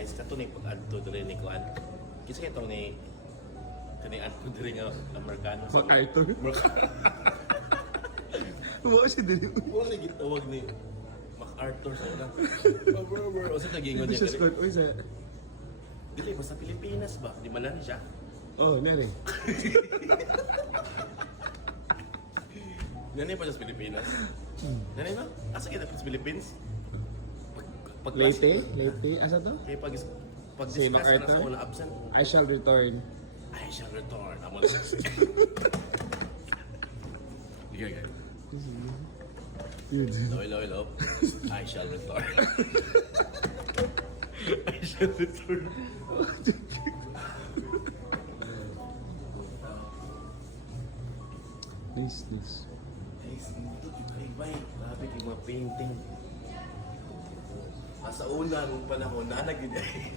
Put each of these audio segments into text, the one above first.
guys, kato ni pag-add to diri ni Kuan. Kisa ito ni kani-add to diri nga Amerikano. MacArthur? Wow, siya din. Wala gitawag ni MacArthur sa una. O sa tagingon Ito niya. siya Scott. Uy, sa... Dili, basta Pilipinas ba? Di man na siya. Oh, nari. Nanay pa siya sa Pilipinas. Nanay ba? Asa kita sa Philippines? Pag Leyte? Leyte? Asa to? Kaya pag Si discuss na sa MacArthur? una absent, I shall return. I shall return. Amo na. Okay. Yun. Hello. I shall return. I shall return. Nice. Guys, ay bay, grabe kayo mga painting. Sa una nung panahon, nanagid ay.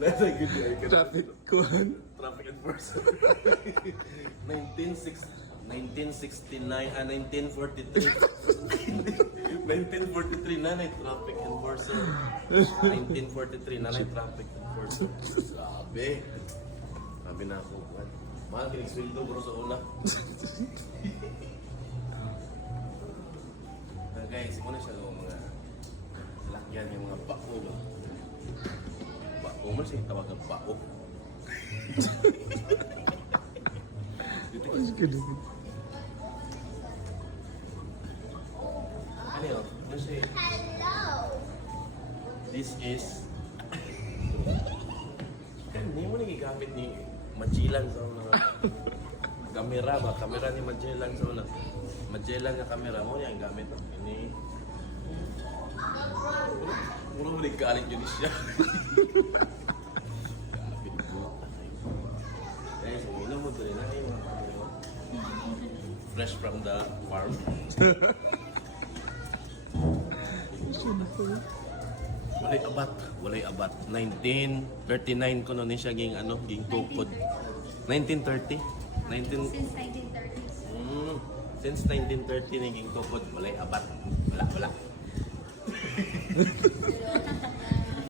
Nanagid ay. Traffic kuhan. Traffic enforcer. 1969, 1943. 1943, nanay traffic enforcer. 1943, nanay traffic enforcer. Sabi. Sabi na ako, man. Mahal kinig-sweldo bro sa una. Guys, muna siya yung mga lakyan yung mga bako ba? Bako mo siya tawag ng bako. Mas good. Ano yun? Ano siya? Hello! This is... Hindi mo nagigamit ni Magellan sa mga kamera ba? Kamera ni Magellan sa una. Magellan nga kamera mo yung gamit. Ini... Muro mo galit yun siya. Grabe ko. Guys, uminom mo doon na yung mga kamera. Fresh from the farm. Walay abat. 1939 ko noon siya ging tukod. 1930. Since 1930s. Since 1930 naging tukod, walay abat. Wala.